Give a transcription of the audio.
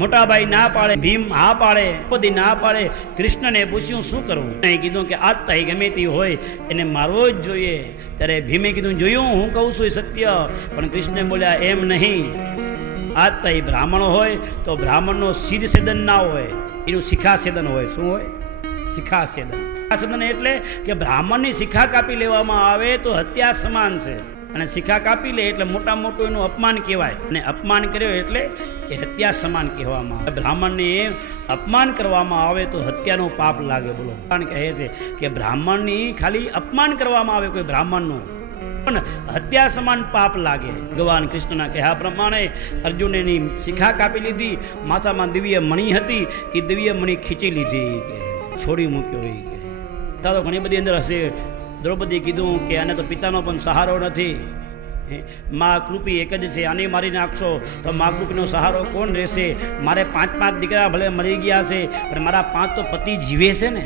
મોટા ભાઈ ના પાડે, ભીમ હા પાડે, બધી ના પાડે. કૃષ્ણને પૂછ્યું શું કરવું? એને કીધું કે આ તાઈ ગમે તે હોય એને મારવો જ જોઈએ. ત્યારે ભીમે કીધું જોયું હું કહું છું એ સત્ય. પણ કૃષ્ણ બોલ્યા એમ નહીં, આ તાઈ બ્રાહ્મણ હોય તો બ્રાહ્મણનો શિર છેદન ના હોય, એનું શિખા છેદન હોય. શું હોય? શિખા છેદન. છેદન એટલે કે બ્રાહ્મણની શિખા કાપી લેવામાં આવે તો હત્યા સમાન છે, અને શિખા કાપી લે એટલે મોટા મોટું એનું અપમાન કહેવાય, અને અપમાન કર્યો એટલે એ હત્યા સમાન કહેવામાં આવે. બ્રાહ્મણને અપમાન કરવામાં આવે તો હત્યાનો પાપ લાગે. બોલો, કારણ કહે છે કે બ્રાહ્મણની ખાલી અપમાન કરવામાં આવે કોઈ બ્રાહ્મણનું પણ હત્યા સમાન પાપ લાગે. ભગવાન કૃષ્ણના કહ્યા પ્રમાણે અર્જુને એની શિખા કાપી લીધી. માથામાં દિવ્ય મણી હતી, એ દિવ્ય મણી ખીચી લીધી, કે છોડી મૂક્યો. એ કે તો ઘણી બધી અંદર હશે. દ્રૌપદી કીધું કે આને તો પિતાનો પણ સહારો નથી, મા કૃપી એક જ છે, આને મારી નાખશો તો મા કૃપીનો સહારો કોણ રહેશે? મારે 5 દીકરા ભલે મરી ગયા છે પણ મારા 5 તો પતિ જીવે છે ને.